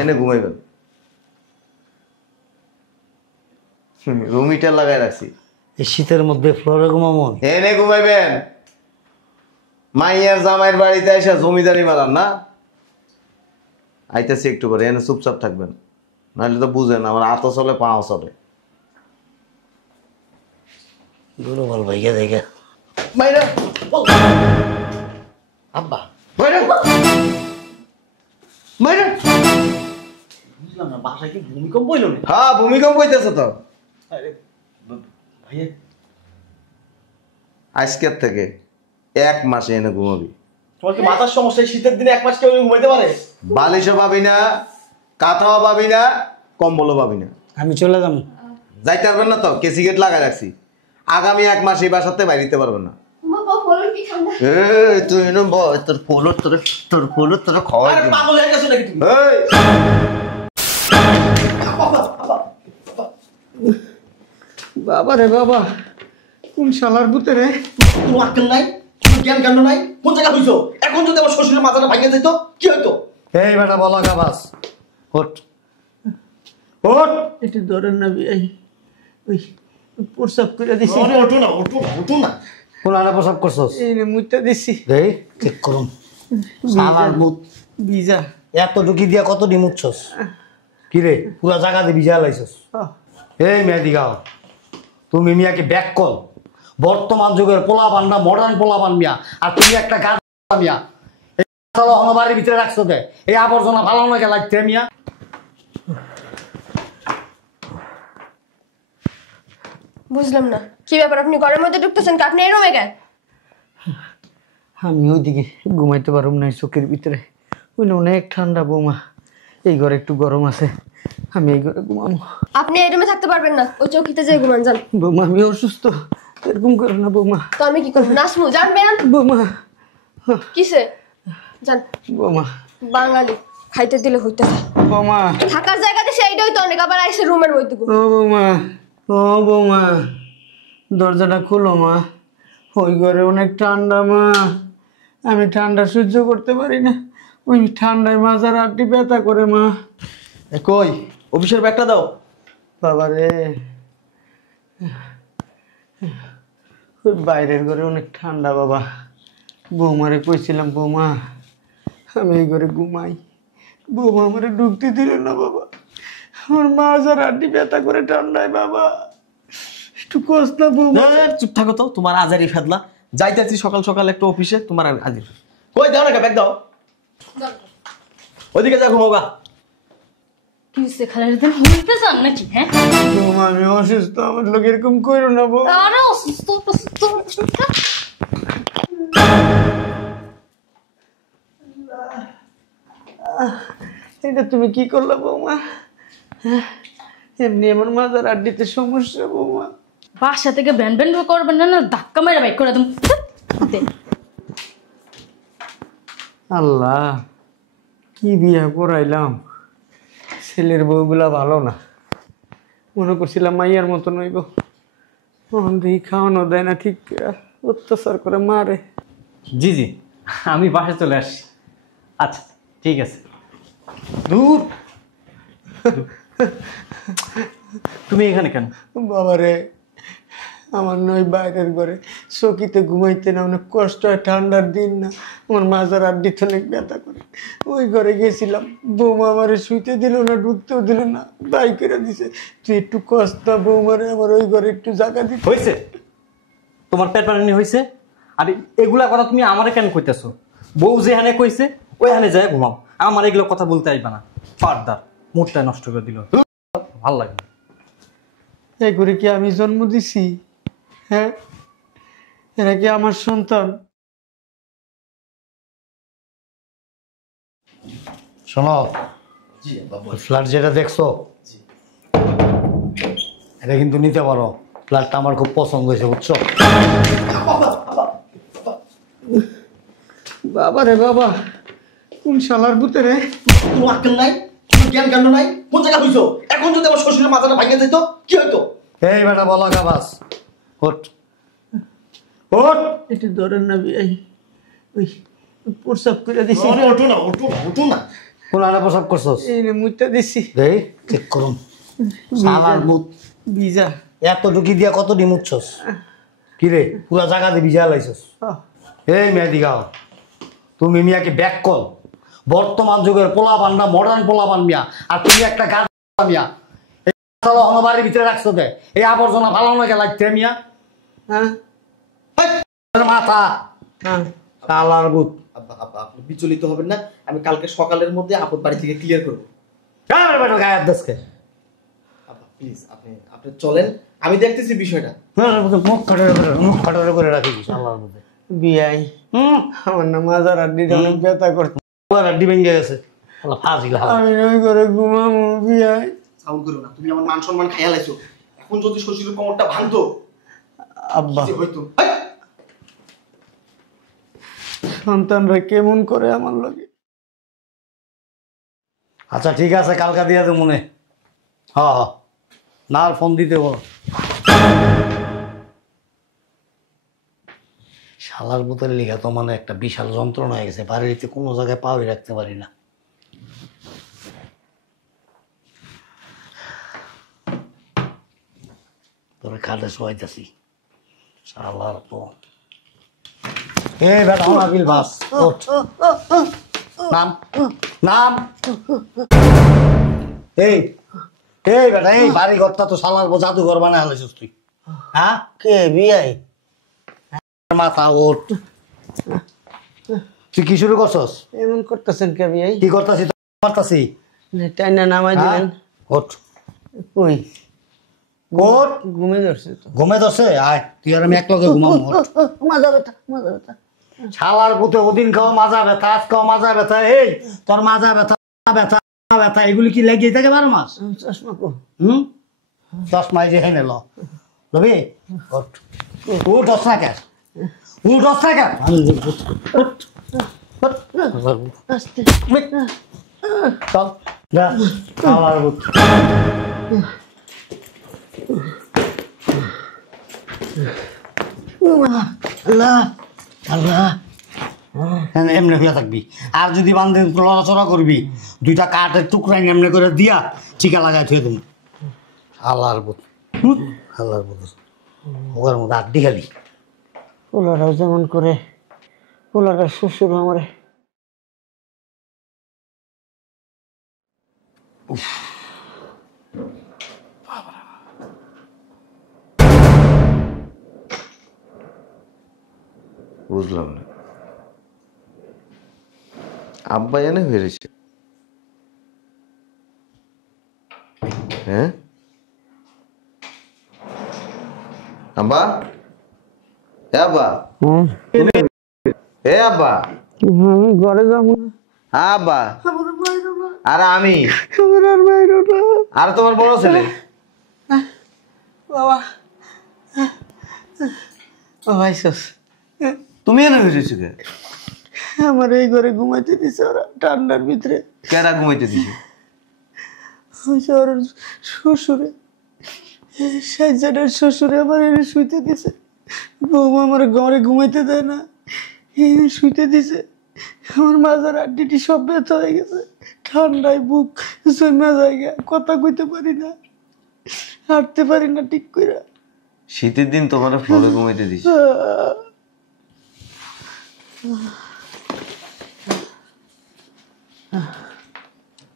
এনে ঘুমাইবেন, room heater লাগাই রাখছি। এই শীতের মধ্যে ফ্লোরে ঘুমাবো? এনে ঘুমাইবেন। মাইয়ার জামাইয়ের বাড়িতে এসে জমিদারি মারান না। আইতেছি একটু করে, এনে চুপচাপ থাকবেন, নাহলে তো বুঝেন আমার হাতও চলে পাও চলে। দুর্বল ভাইয়া দেখে মাইরা আব্বা মাইরা মাইরা। বুঝলাম না, বাসায় কি ভূমিকম্প হইল না? হ্যাঁ ভূমিকম্প হইতেছে তো। আরে ভাইয়া আজকের থেকে 1 মাসে এনে ঘুমাবি। তোমার কি মাথার সমস্যা? শীতের দিনে 1 মাস কেউ ঘুমাইতে পারে? বালিশও পাবি না, কাঁথাও পাবি না, কম্বলও পাবি না। আমি চলে যাবো। যাইতে পারবেন না তো, কেসি গেট লাগাই রাখছি। আগামী 1 মাস এই বাসাতে বাইরে পারবেন না। তুই তোর পোলো তোর খাওয়াই পাগল হয়ে গেছো নাকি তুমি? বাবা রে বাবা, কোন শালার ভূতে রে? তোমার আক্কেল নাই, জ্ঞান কাণ্ড নাই, কোন জায়গা হইছো? এখন যদি আমার শ্বশুরের মাথাটা ভাঙিয়ে যেত কি হইতো? এই বেটা বলা গাবাস, ওঠ ওঠ। একটু ধরেন না ভাই, ওই প্রসাব করে দিছি। ওঠো না, ওঠো না, ওঠো না। কোন আনা প্রসাব করছস? এই নে মুইটা দিছি। এই ঠিক করুন শালার মুত ভিজা এত ঢুকি দিয়া কত ডিমুচ্ছস? কি রে পুরা জায়গা দিয়ে ভিজা লাইছস? এই মেয়েদি গাও, তুমি মিয়াকে ব্যাক কল। বর্তমান যুগের পোলা বান্না, মডার্ন পোলা বান মিয়া, আর তুমি একটা গাছ মিয়া। এই বাড়ির ভিতরে রাখছো দে, এই আবর্জনা ভালো না লাগছে মিয়া। বুঝলাম না কি ব্যাপার, আপনি ঘরের মধ্যে ঢুকতেছেন? আপনি এই রুমে কেন? আমি ওইদিকে ঘুমাইতে পারব না, চোখের ভিতরে ওই অনেক ঠান্ডা বৌমা। এই ঘরে একটু গরম আছে, আমি এই ঘরে ঘুমাবো। আপনি এই রুমে থাকতে পারবেন না, ওই চৌকিতে যেয়ে ঘুমান যান। বৌমা আমি অসুস্থ, এরকম করো না বৌমা। তো আমি কি করবো? নাচমু জানবেন? বৌমা কিসে জান? বৌমা বাঙালি খাইতে দিলে হইতেছে, বৌমা থাকার জায়গা দিছে এইটাই তো অনেক, আবার আইসে রুমের মধ্যে ও বৌমা, ও বৌমা দরজাটা খুলো মা। ওই ঘরে অনেক ঠান্ডা মা, আমি ঠান্ডা সহ্য করতে পারি না। ওই ঠান্ডায় মাজার আড্ডি ব্যথা করে মা। কই অফিসের ব্যাগটা দাও। বাবা রে, ওই বাইরের ঘরে অনেক ঠান্ডা বাবা। বৌমারে কইছিলাম বৌমা আমি এই ঘরে ঘুমাই, বৌমা আমারে ঢুকতে দিল না বাবা। আমার মাজার আড্ডি ব্যথা করে ঠান্ডায় বাবা, একটু কষ্ট না বৌমা। চুপ থাকো তো, তোমার আজারি ফেদলা। যাইতেছি সকাল সকাল একটু অফিসে, তোমার আজারি। কই দাও না, ব্যাগ দাও। ওইদিকে যা ঘুমাওগা। কি খালার দিন হইতে চান নাকি? হ্যাঁ বৌমা আমি অসুস্থ, আমার লোক এরকম করো না বৌ। আরে অসুস্থ অসুস্থ। এটা তুমি কি করলা বৌমা? এমনি আমার মাজার আড্ডিতে সমস্যা বৌমা। বাসা থেকে ব্যান ব্যান করবেন না, না ধাক্কা মেরে বাইক করে তুমি। আল্লাহ কি বিয়া করাইলাম, ছেলের বউগুলা ভালো না। মনে করছিলাম মাইয়ার মতন হইব, দেখি খাওয়ানো দেয় না, ঠিক অত্যাচার করে মারে। জি জি আমি বাসায় চলে আসছি। আচ্ছা ঠিক আছে। দূর তুমি এখানে কেন? বাবারে আমার নয় বাইরের ঘরে চকিতে ঘুমাইতে না অনেক কষ্ট হয়, ঠান্ডার দিন না, আমার মাজার আড্ডিতে অনেক ব্যথা করে। ওই ঘরে গেছিলাম, বৌমা আমারে শুইতে দিল না, ঢুকতেও দিল না, বাই করে দিছে। তুই একটু কষ্ট বৌমারে আমার ওই ঘরে একটু জায়গা দিতে। হয়েছে তোমার পেট পানি হয়েছে, আর এগুলা কথা তুমি আমারে কেন কইতেছো? বউ যেখানে কইছে ওইখানে যায় ঘুমাও, আমার এগুলো কথা বলতে আইবা না। ফারদার মুডটা নষ্ট করে দিল, ভাল লাগে না। এই ঘরে কি আমি জন্ম দিছি? হ্যাঁ, এরা কি আমার সন্তান? শোনো, ফ্ল্যাট যেটা দেখছো এটা কিন্তু নিতে পারো। ফ্ল্যাটটা আমার খুব পছন্দ হয়েছে, বুঝছো? বাবা রে বাবা, কোন শালার ভূতে রে? তোমার আক্কেল নাই, জ্ঞান কাণ্ড নাই, কোন জায়গা হইছো? এখন যদি আমার শ্বশুরের মাথাটা ভাঙিয়ে যেত কি হইতো? এই বেটা বলা গাবাস, ওঠ ওঠ। একটু ধরেন না ভাই, ওই প্রসাব করে দিছি ওঠো না ওঠো না ওঠো না। কোন আরে প্রসাব করছস? এই নে মুইটা দিছি দেই চেক করুন। শালার মুত ভিজা এতটুকি দিয়া কত ডিম উঠছস? কি রে পুরা জায়গা দিয়ে ভিজা লাইছস? এই মেহেদি গাও, তুমি মিয়াকে ব্যাক কল। বর্তমান যুগের পোলা বান্না মডার্ন পোলা বান মিয়া, আর তুমি একটা গাছ মিয়া। এই শালা হলো বাড়ির ভিতরে রাখছো দে, এই আবর্জনা ভালো না লাগতে মিয়া। হ্যাঁ মাথা হ্যাঁ শালার বুত। আব্বা আব্বা আপনি বিচলিত হবেন না, আমি কালকে সকালের মধ্যে আপন বাড়ি থেকে ক্লিয়ার করবো। গায়ের দেশকে আব্বা প্লিজ আপনি আপনি চলেন, আমি দেখতেছি বিষয়টা। মুখ খাটারে করে রাখি শালার মধ্যে। বিয়াই আমার না মাজার আড্ডিটা অনেক ব্যথা করছে। আড্ডি ভেঙে গেছে। আমি ওই করে ঘুমামো বিয়াই। সাউন্ড করো না, তুমি আমার মান সম্মান খাইয়া লাইছো। এখন যদি শ্বশুরের কোমরটা ভাঙতো আব্বা কি যে হইতো। সন্তানরা কেমন করে আমার লগে। আচ্ছা ঠিক আছে, কালকা দিয়া তো মনে। হ হ না আর ফোন দিতে বল। শালার বোতলে লিখা তো মানে একটা বিশাল যন্ত্রণা হয়ে গেছে, বাড়িতে কোনো জায়গায় পাওয়াই রাখতে পারি না। তোরে খাটে শোয়াইতেছি শালার তো। এই বেটা অনাবিল বাস ওঠ। নাম নাম। এই এই বেটা এই বাড়ি ঘরটা তো শালার জাদুঘর বানায় হালাইছিস তুই। হ্যাঁ কে বিয়াই? মাথা ওঠ। তুই কি শুরু করছস? এমন করতেছেন কে বিয়াই? কি করতাছি করতাছি? টাইনা নামাই দিলেন। ওঠ কই ওঠ। ঘুমে ধরছে তো। ঘুমে ধরছে? আয় তুই আর আমি এক লগে ঘুমাবো। মাজা ব্যথা মাজা ব্যথা। শালার পুতে ওদিন খাওয়া মাজা ব্যথা, আজ খাওয়া মাজা ব্যথা। এই তোর মাজা ব্যথা ব্যথা ব্যথা এগুলি কি লেগে থাকে 12 মাস? চশমা কো। 10 মাস যে হেনে লবি ওঠ। উঠ না কেন? উঠ না কেন? আস্তে চল যা শালার পুত। আল্লাহ আল্লাহ এমনি হইয়া থাকবি। আর যদি বান্ধে লড়াচড়া করবি, 2টা কাঠের টুকরা এমনি করে দিয়া টিকা লাগাই থুয়ে দেবো। আল্লাহর বুত আল্লাহর বুত ওর মধ্যে আড্ডি খালি। পোলারাও যেমন করে পোলারা শ্বশুর আমারে। বুঝলাম না, আব্বা এনে হয়েছে? হ্যাঁ আব্বা, এ আব্বা, এ আব্বা, আমি ঘরে যাবো না। হ্যাঁ আব্বা। আর আমি আমার আর বাইরে না। আর তোমার বড় ছেলে বাবা বাবা আইসস। তুমি এনে হয়েছে কে? আমার এই ঘরে ঘুমাইতে দিছে ওরা ঠান্ডার ভিতরে। কেডা ঘুমাইতে দিছে? হয়েছে ওর শ্বশুরে, সাইজানের শ্বশুরে আমার এনে শুইতে দিছে। বৌমা আমার ঘরে ঘুমাইতে দেয় না, এনে শুইতে দিছে। আমার মাজার আড্ডিটি সব ব্যথা হয়ে গেছে, ঠান্ডায় বুক জমা জায়গা, কথা কইতে পারি না, হাঁটতে পারি না ঠিক করে। শীতের দিন তোমার ফ্লোরে ঘুমাইতে দিছে?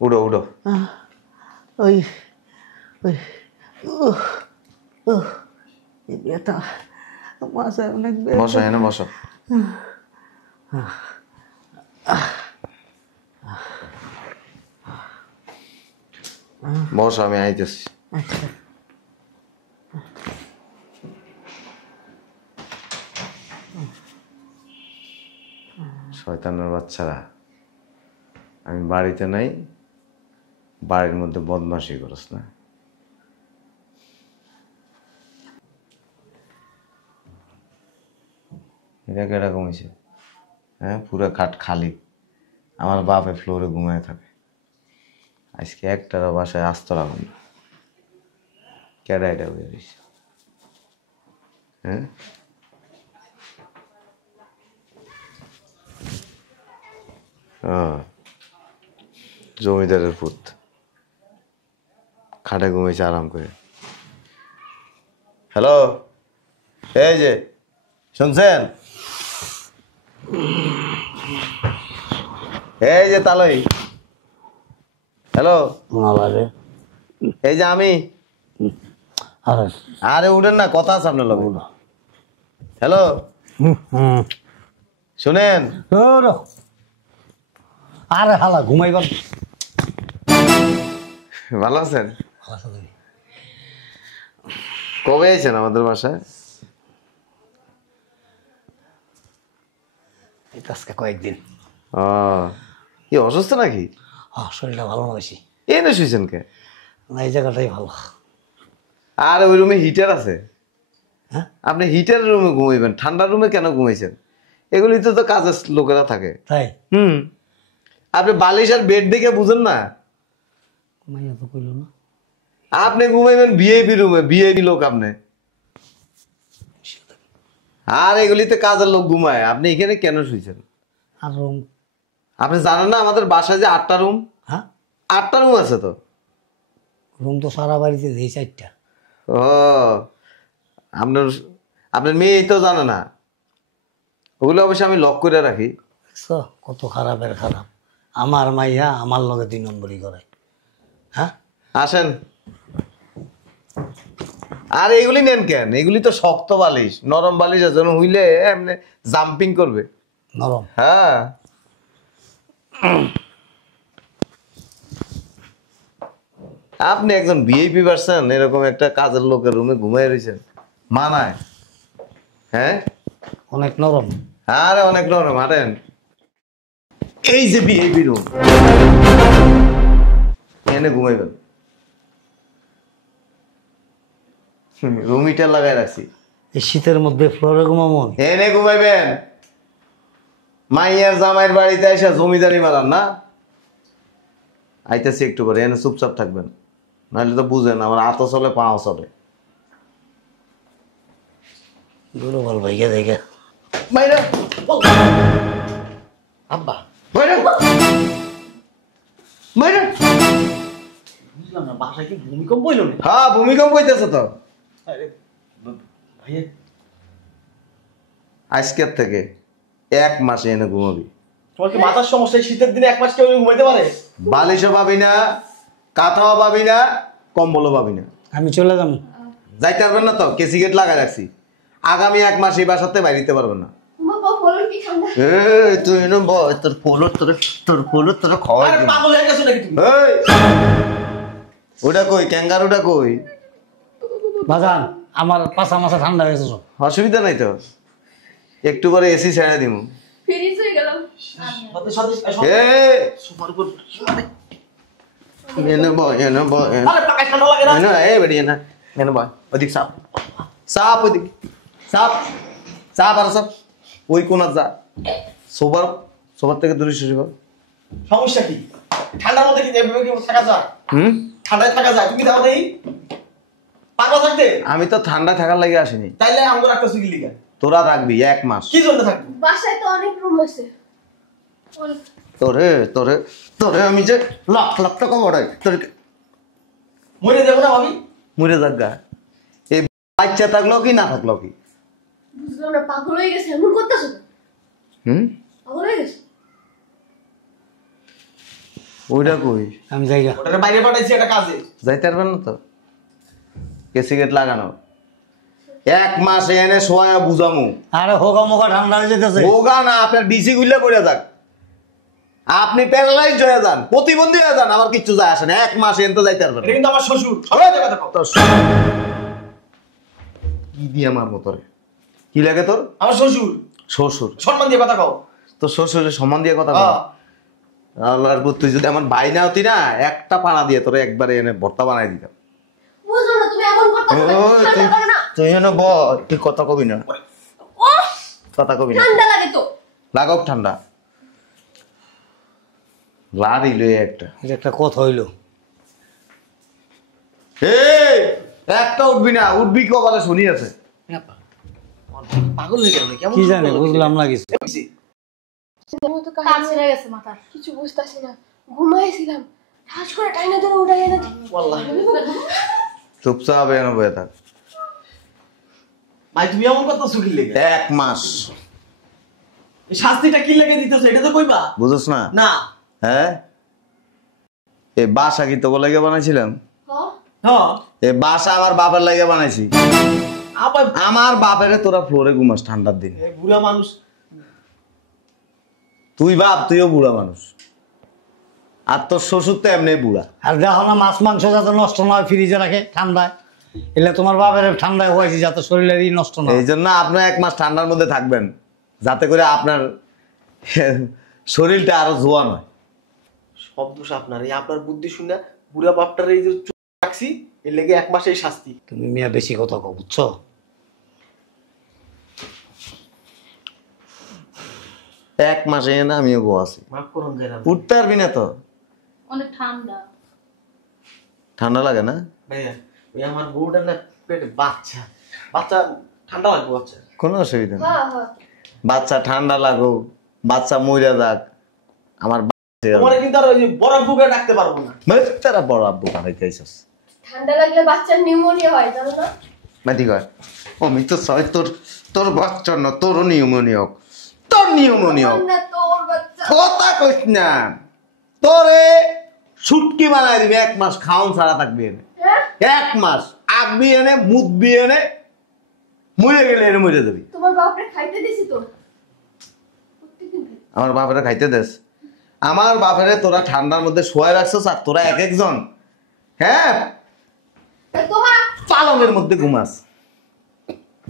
উঠো উঠো। ওই ওই এই ব্যথা মাথায় অনেক ব্যথা। বসো এনে বসো। বসো আমি আইতেছি। আচ্ছা শয়তানের বাচ্চারা, আমি বাড়িতে নাই, বাড়ির মধ্যে বদমাশি করস না। এটা কেটা ঘুমাইছে? হ্যাঁ পুরো খাট খালি, আমার বাপে ফ্লোরে ঘুমায় থাকে। আজকে একটারও বাসায় আস্ত রাখুন না। কেডা এটা হয়ে গেছে? হ্যাঁ জমিদারের পুত খাটে ঘুমাইছে আরাম করে। হ্যালো, এই যে শুনছেন, এই যে তালই, হ্যালো, এই যে আমি। আরে উঠেন না, কথা আছে আপনার লগে। হ্যালো, শুনেন। আরে হালা ঘুমাইবার ভালো আছেন? কবে আইছেন আমাদের বাসায়? আজকে কয়েকদিন। ও, কি অসুস্থ নাকি? শরীরটা ভালো না বেশি। এনে শুয়েছেন কে? না, এই জায়গাটাই ভালো। আর ওই রুমে হিটার আছে, হ্যাঁ? আপনি হিটারের রুমে ঘুমাইবেন, ঠান্ডা রুমে কেন ঘুমাইছেন? এগুলিতে তো কাজের লোকেরা থাকে। তাই আপনি বালিশ আর বেড দেখে বুঝেন না? মাইয়া তো কইল না। আপনি ঘুমাইবেন ভিআইপি রুমে, ভিআইপি লোক আপনি। আর এগুলিতে কাজের লোক ঘুমায়, আপনি এখানে কেন শুয়েছেন? আর রুম আপনি জানেন না আমাদের বাসায় যে 8টা রুম? হ্যাঁ, 8টা রুম আছে তো। রুম তো সারা বাড়িতে দেই 4টা। ও, আপনার আপনার মেয়ে তো জানে না, ওগুলো অবশ্যই আমি লক করে রাখি। দেখছো কত খারাপের খারাপ। আমার মাইয়া আমার লগে 2 নম্বরই করে। হ্যাঁ, আসেন। আর এগুলি নেন কেন? এগুলি তো শক্ত বালিশ, নরম বালিশ আছে, হইলে এমনি জাম্পিং করবে। নরম। হ্যাঁ, আপনি একজন ভিআইপি পারসন, এরকম একটা কাজের লোকের রুমে ঘুমাই রয়েছেন, মানায়? হ্যাঁ, অনেক নরম। আরে অনেক নরম। হাঁটেন, এই যে ভিআইপি রুম, এনে ঘুমাইবেন। রুম হিটার লাগাই রাখছি, এই শীতের মধ্যে ফ্লোরে ঘুমাবো। এনে ঘুমাইবেন। মাইয়ার জামাইয়ের বাড়িতে এসে জমিদারি মারান না? আইতেছি একটু করে, এনে চুপচাপ থাকবেন, নাহলে তো বুঝেন আমার হাতও চলে পাও চলে। দুর্বল ভাইকে দেখে মাইরা আব্বা মাইরা মাইরা। বুঝলাম না, বাসায় কি ভূমিকম্প হইল না? হ্যাঁ, ভূমিকম্প হইতেছে তো। আরে ভাইয়া, আজকের থেকে 1 মাসে এনে ঘুমাবি। তোমার কি মাথার সমস্যা? এই শীতের দিনে 1 মাস কেউ ঘুমাইতে পারে? বালিশও পাবি না, কাঁথাও পাবি না, কম্বলও পাবি না। আমি চলে যাবো। যাইতে পারবেন না তো, কেসি গেট লাগাই রাখছি। আগামী 1 মাস এই বাসাতে বাইরে দিতে পারবেন না। বাবা বলুন কি ঠান্ডা। এই তুই না তোর পোলো তোর খাওয়াই আরে দিবি। পাগল হয়ে গেছো নাকি তুমি? এই ওটা কই, ক্যাঙ্গারুটা কই? বাজান, আমার পাছা মাছা ঠান্ডা হয়েছে সব। অসুবিধা নাই তো, একটু পরে এসি ছেড়ে দিব। ফ্রিজ হয়ে গেলাম। সাথে সাথে এই সুপার উপর এনে বয়, এনে বয়, আরে পাকায় ঠান্ডা লাগে না? এনে এই বেরিয়ে না, এনে বয়। ওদিক সাপ সাপ, ওদিক সাপ সাপ, আর সাপ ওই কোনার যা। সোবার থেকে দূরে সরিব। সমস্যা কি? ঠান্ডার মধ্যে কি এভাবে কি থাকা যায়? ঠান্ডায় থাকা যায়? তুমি তাও নেই পাগল থাকতে? আমি তো ঠান্ডা থাকার লাগে আসিনি। তাইলে আমগো রাখতে সুগি লিগা তোরা থাকবি 1 মাস। কি জন্য থাকবো? বাসায় তো অনেক রুম আছে। তোরে তোরে তোরে আমি যে লাখ লাখ টাকা বড়াই, তোর মরে যাবো না ভাবি? মরে যাগা। এই বাচ্চা থাকলো কি না থাকলো কি? বুঝলাম না, পাগল হয়ে গেছে এমন করতেছো? পাগল হয়ে গেছে? ওইটা কই? আমি যাই গা। ওটারে বাইরে পাঠাইছি একটা কাজে। যাইতে পারবেন না তো? কেসি গেট লাগানো 1 মাস এনে সোয়া বুঝামু। আরে হোগা মোগা ঠান্ডা হয়ে যেতেছে। হোগা না, আপনার ডিসি গুলা করে যাক, আপনি প্যারালাইজড হয়ে যান, প্রতিবন্ধী হয়ে যান, আমার কিচ্ছু যায় আসে না। 1 মাস এনতে যাইতে পারবেন এটা কিন্তু আমার শ্বশুর। কি দিয়ে আমার মতো রে? কি লাগে তোর? আমার শ্বশুর। শ্বশুর? সম্মান দিয়ে কথা কও। তোর শ্বশুরের সম্মান দিয়ে কথা বল। আল্লাহর পুত, তুই যদি আমার ভাই না হতি না, একটা পানা দিয়ে তোরে একবারে এনে ভর্তা বানাই দিতাম। বুঝলাম না, তুমি এমন করতেছো? ঠান্ডা করে না? তুই এনে বল, তুই কথা কবি না, ওহ, কথা কবি না। ঠান্ডা লাগে তো। লাগাও ঠান্ডা লাড়ি লই একটা। এটা একটা কথা হইলো। এই একটা উঠবি না, উঠবি কবারে শুনি আছে। পাগল হয়ে গেল নাকি? কি জানি, বুঝলাম না কিছু। আমি তো কাজ কাহিনী ছেড়ে গেছে মাথার। কিছু বুঝতেছি না, ঘুমাইছিলাম ঠাস করে টাইনা ধরে উঠাই না। ওয়াল্লাহি চুপচাপ এনে বয়ে থাক। ভাই তুমি এমন কথা সুখী লেগে 1 মাস এই শাস্তিটা কি লেগে দিতেছো এটা তো কইবা বুঝছ না? না। হ্যাঁ, এই বাসা কি তোকে লাগে বানাইছিলাম? হ্যাঁ এই বাসা আমার বাপের লাগে বানাইছি। আবার আমার বাপেরে তোরা ফ্লোরে ঘুমাস ঠান্ডার দিন। এই বুড়া মানুষ তুই বাপ, তুইও বুড়া মানুষ, আর তোর শ্বশুর তো এমনি বুড়া। আর দেখো না মাছ মাংস যাতে নষ্ট না হয় ফ্রিজে রাখে ঠান্ডায়, এলে তোমার বাপের ঠান্ডায় হয়েছে যাতে শরীরেরই নষ্ট না হয়। এই জন্য আপনার 1 মাস ঠান্ডার মধ্যে থাকবেন, যাতে করে আপনার শরীরটা আরো জোয়ান হয়। সব দোষ আপনার, এই আপনার বুদ্ধি শুনে বুড়া বাপটার এই যে চুপ রাখছি এর লেগে 1 মাসে এই শাস্তি। তুমি মিয়া বেশি কথা কও, বুঝছো? 1 মাসে না আমিও গো আছি, মাফ করুন যারা উঠতে পারবি না তো? অনেক ঠান্ডা। ঠান্ডা লাগে না? ভাইয়া ওই আমার বউটা না পেটে বাচ্চা বাচ্চা ঠান্ডা লাগবে বাচ্চা। কোনো অসুবিধা নেই, হ্যাঁ হ্যাঁ বাচ্চা ঠান্ডা লাগুক, বাচ্চা মরে যাক, আমার তোমারে কিন্তু আর ওই যে বড় বুকে ডাকতে পারবো না। তারা বড় আব্বু বানাইতে আইসস। ঠান্ডা লাগলে বাচ্চার নিউমোনিয়া হয় জানো না? মাটি কয় আমি তো চাই তোর তোর বাচ্চার না, তোর নিউমোনিয়া হোক, তোর নিউমোনিয়া হোক। না তোর বাচ্চা। কথা কইস না, তোরে ছুটকি বানাই দিবি, 1 মাস খাওন ছাড়া থাকবি এনে। হ্যাঁ 1 মাস আগবি এনে মুদবি এনে, মরে গেলে এনে মরে যাবি। তোমার বাপরে খাইতে দিছি তো প্রত্যেকদিন খাই। আমার বাপেরা খাইতে দেস? আমার বাপেরে তোরা ঠান্ডার মধ্যে শোয়াই রাখছস, আর তোরা এক একজন হ্যাঁ তা তোমার পালনের মধ্যে ঘুমাস।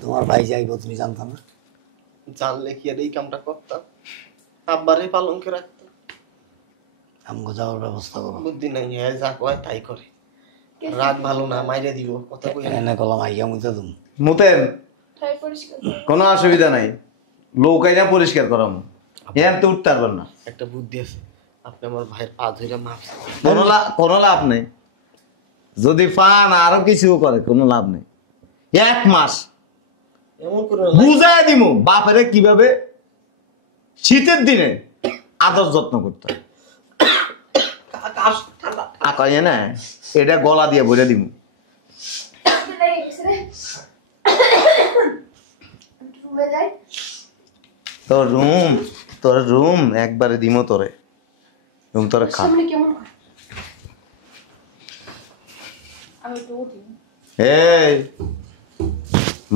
তোমার ভাই যাইবো তুমি জানতা না? জানলে কি আর এই কামটা করতাম? আব্বারে পালঙ্কে রাখতাম। আমগো যাওয়ার ব্যবস্থা করো। বুদ্ধি নাই, হ্যাঁ যা কয় তাই করে। রাগ ভালো না, মাইরে দিব কথা কই না। এনে কলাম আইয়া মুইতে তুমি মুতেন ঠাই পরিষ্কার করো। কোনো অসুবিধা নাই, লোক আইনা পরিষ্কার করাম, এর তো উঠতে পারবেন না। একটা বুদ্ধি আছে, আপনি আমার ভাইয়ের পা ধরে মাপ কোনো লাভ নেই, যদি পান আরো কিছু করে কোনো লাভ নেই। 1 মাস এমন করে না। বুঝাই দিমু বাপেরে কিভাবে শীতের দিনে আদর যত্ন করতে হয়। আকাশ ঠান্ডা আকাইয়ে না এটা গলা দিয়ে বলে দিমু। লেগে গেছে রে। রুমে যাই। তোর রুম একবারে দিমো তোরে, রুম তোরে খা। সামনে কেমন করে? আমি একটু উঠি। এই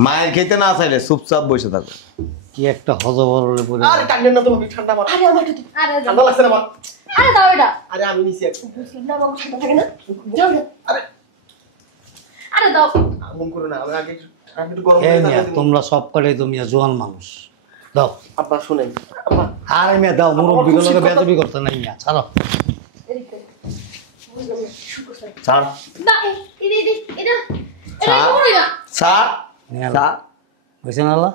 মায়ের খেতে না চাইলে চুপচাপ বসে থাকো। কি একটা হজবরলে পড়ে আরে টাঙ্গেন না তোমাকে, ঠান্ডা মার। আরে আমার তো আরে দাও। ঠান্ডা লাগছে না মা? আরে দাও এটা। আরে আমি নিছি একটু। বুঝলাম না আমার ঠান্ডা থাকে না। যাও না। আরে আরে দাও। এমন করে না, আমি আগে একটু গরম এই করে মিয়া দিই। তোমরা সব কটাই তো মিয়া জোয়ান মানুষ, দাও। আব্বা শুনেন, আব্বা আরে মিয়া দাও, মুরব্বী গুলোকে বেদবি করতে নাই মিয়া, ছাড়ো। এদিক থেকে। বুঝলাম না। শুকর স্যার। ছাড় না এটা এটা এটা এটা ছাড় করো না। ছাড় নিয়ে ছাড়। বুঝছেন আল্লাহ?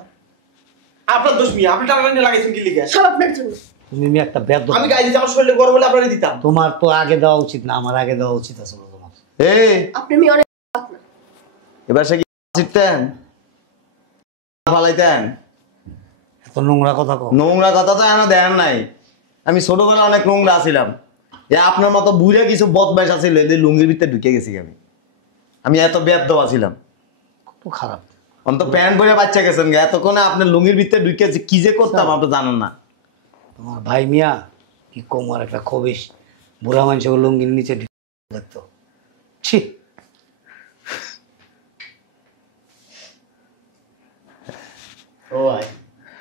আপনার দোষ মিয়া, আপনি টাকা নিয়ে লাগাইছেন কি লিগে? সব আপনার জন্য। তুমি মিয়া একটা বেদ, আমি গায়ে দিতে আমার শরীরে গরম হলে আপনারে দিতাম। তোমার তো আগে দেওয়া উচিত না, আমার আগে দেওয়া উচিত আছে তোমার। এই আপনি আমি অনেক পাক না। এবার সে কি শিখতেন ফালাইতেন? এত নোংরা কথা কও। নোংরা কথা তো এখনো দেন নাই। আমি ছোটবেলায় অনেক নোংরা আছিলাম, এ আপনার মতো বুড়ে কিছু বদমাইশ আছিল, এদের লুঙ্গির ভিতরে ঢুকে গেছি আমি এত বেদ দেওয়া ছিলাম। কত খারাপ। অন্ত প্যান্ট পরে বাচ্চা গেছেন গে, এতক্ষণে আপনার লুঙ্গির ভিতরে ঢুকে কি যে করতাম আপনি জানেন না। তোমার ভাই মিয়া কি কোমর একটা খবিস, বুড়া মানুষ লুঙ্গির নিচে ঢুকে দেখতো। ছি, ও ভাই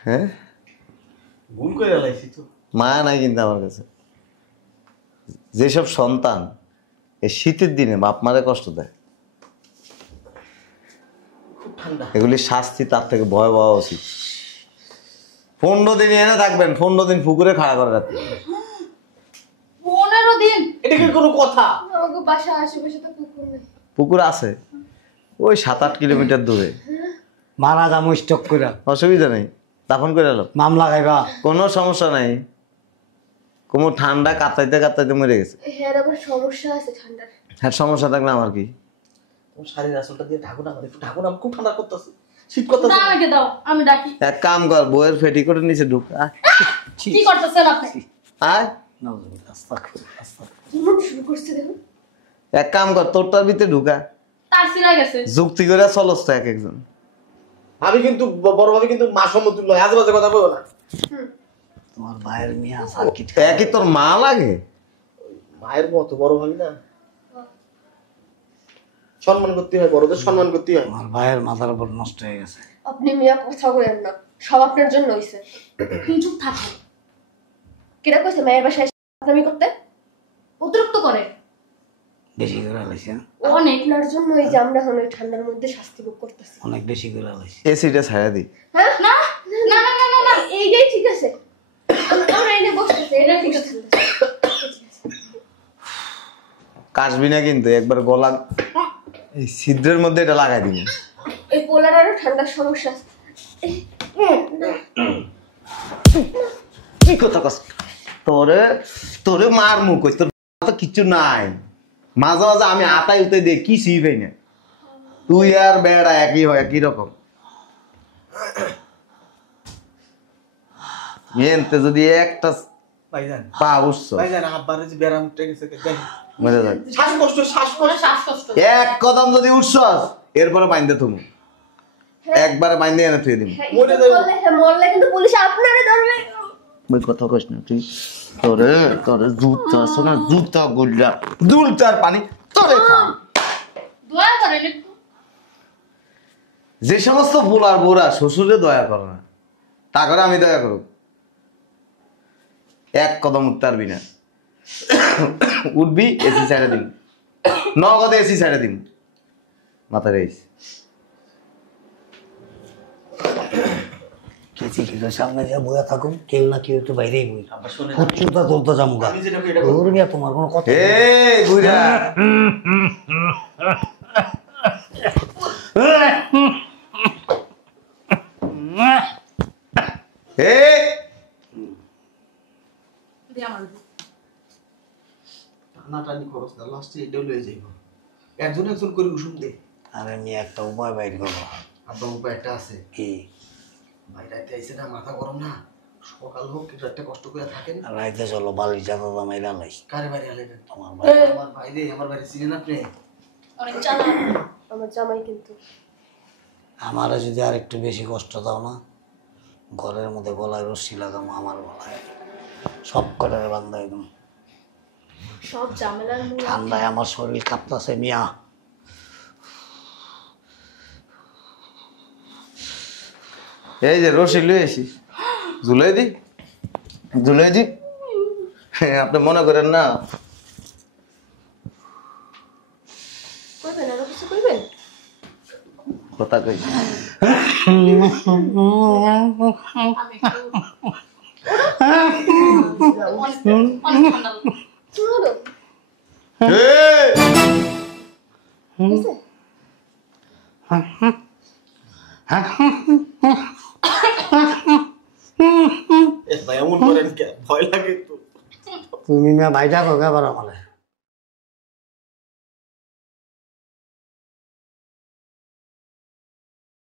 হ্যাঁ ভুল করে লাইছি তো। মায়া নাই কিন্তু আমার কাছে। যেসব সন্তান এই শীতের দিনে বাপ মারে কষ্ট দেয়, খুব ঠান্ডা। এগুলি শাস্তি তার থেকে ভয়াবহ উচিত। 15 দিন এনে থাকবেন, 15 দিন পুকুরে খাড়া করে রাখবেন। 15 দিন। এটা কি কোনো কথা? আমাকে বাসা আশেপাশে তো পুকুর নেই। পুকুর আছে ওই 7-8 কিলোমিটার দূরে, মারা যাবো স্টক করে, অসুবিধা নেই, দাফন করে এলো, মামলা খাইবা। কোনো সমস্যা নাই। কোনো ঠান্ডা কাঁচাইতে কাঁচাইতে মরে গেছে। হ্যাঁ আবার সমস্যা আছে ঠান্ডার। হ্যাঁ সমস্যা থাকলে আমার কি? তোমার শাড়ির আসলটা দিয়ে ঢাকুন, আমার একটু ঢাকুন, আমি খুব ঠান্ডা করতেছে। শীত করতেছে না আমাকে দাও, আমি ডাকি। এক কাম কর, বইয়ের ফেটি করে নিচে ঢুক। আয়, কি করতেছেন আপনি? আয়। কেমন শুরু করছে দেখুন। এক কাম কর, তোরটার ভিতরে ঢুকা। তার সিরা গেছে। যুক্তি করে চলস তো এক একজন। আমি কিন্তু বড় ভাবে কিন্তু মা সমতুল্য, আজে বাজে কথা বলো না। তোমার ভাইয়ের মিয়া সার্কিট একই তোর মা লাগে। মায়ের মতো বড় ভাবি না, সম্মান করতে হয়, বড়দের সম্মান করতে হয়। তোমার ভাইয়ের মাথার উপর নষ্ট হয়ে গেছে। আপনি মিয়া কথা বলেন না, সব আপনার জন্য হইছে। তুই চুপ থাক। কেটা কইছে মায়ের বাসায় আমি করতে? অতিরিক্ত করে। বেশি করে লাইছে, অনেক আপনার জন্য এই যে আমরা এখন ওই ঠান্ডার মধ্যে শাস্তি ভোগ করতেছি। অনেক বেশি করে লাইছে। এসিটা ছাড়া দি। হ্যাঁ না না না না না না, এইটাই ঠিক আছে। আমরা এনে বসতেছি, এটা ঠিক আছে। কাশবি না কিন্তু, একবার গলা এই ছিদ্রের মধ্যে এটা লাগাই দিবি। এই পোলার আরো ঠান্ডার সমস্যা আছে। কি কথা কস? তোরে তোরে মার মুখ কই, তোর তো কিছু নাই। মাঝে মাঝে আমি আতাই উতাই দিয়ে কি শিখাই না। তুই আর বেড়া একই হয়, একই রকম। এনতে যদি একটা ভাইজান পা উঠছো ভাইজান আব্বারে যে ব্যারাম উঠে গেছে দেখেন, মরে যাক। শ্বাসকষ্ট ওরা শ্বাসকষ্ট। এক কদম যদি উঠছস এরপরে বাইন্দে তুমি একবারে বাইন্দে এনে থুয়ে দিবি। মরে যাবো। মরলে কিন্তু পুলিশ আপনারে ধরবে। ওই কথা কইস না তুই। তোরে তোরে জুতা শোনা, জুতা গুল্লা দুলটার পানি তোরে খা। দয়া করেন একটু। যে সমস্ত বোলার বোরা শ্বশুরে দয়া করে না, তা করে আমি দয়া করব? এক কদম উঠতে পারবি না। উঠবি, এসি ছেড়ে দিন, নগদে এসি ছেড়ে দিন। মাথায় রেস সামনে যা বইয়া থাকুন, কেউ না কেউ তো বাইরেই বই শোনেন, উচ্চতা তুলতে যাবো। আমি যেটা করি এটা করো। ওর মিয়া তোমার কোনো কথা এ বুইরা এ দে আমার দিকে। টানাটানি খরচ না, লাস্টে এটাও লয়ে যাইব। একজন একজন করে উসুম দে। আরে মিয়া একটা উপায় বাইর করো। আব্বা উপায় একটা আছে। কি? ভাই রাইতে আইছে না, মাথা গরম না, সকাল হোক একটু একটা কষ্ট করে থাকেন। রাইতে চলো বালির চাঁদা দামাই লাই কারে বাড়ি আলেন? তোমার আমার ভাই রে, আমার বাড়ি চিনেন আপনি? অনেক চালা। আমার জামাই কিন্তু আমারে যদি আর একটু বেশি কষ্ট দাও না, ঘরের মধ্যে গলায় রশ্মি লাগাম, আমার গলায় সব কটারে বান্ধা একদম। সব ঝামেলার মূল। ঠান্ডায় আমার শরীর কাঁপতাছে মিয়া। এই যে রশি লুয়ে আসি, ঝুলাই দি, ঝুলাই দি। আপনি মনে করেন না কইবেন, আরো কিছু কইবেন? কথা কই। আমি একটু অনেক ঠান্ডা লাগে। শুনো এই! ভাই এমন করেন কে? ভয় লাগে তো। তুমি মিয়া ভাইটা হোক এবার আমার